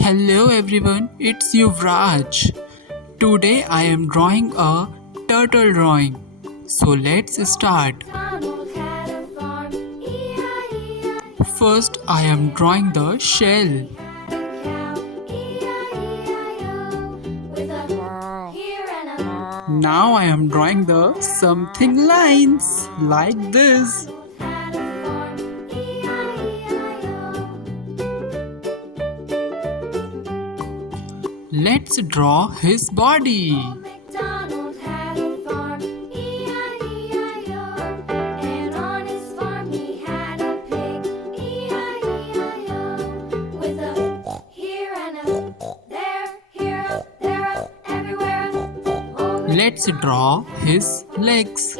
Hello everyone, it's Yuvraj. Today I am drawing a turtle drawing. So let's start. First I am drawing the shell. Now I am drawing the something lines like this. Let's draw his body. Let's draw his legs.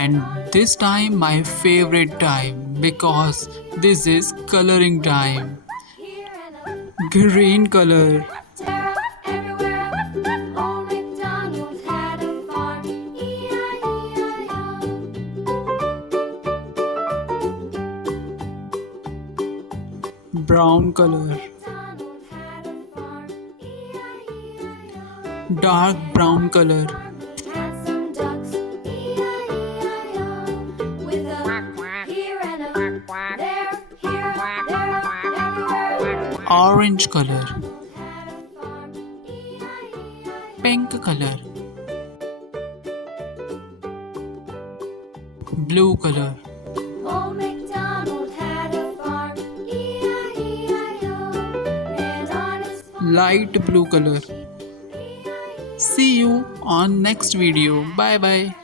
And this time my favorite time because this is coloring time. Green color. Brown color. Dark brown color. Orange color. Pink color. Blue color. Light blue color. See you on next video. Bye bye.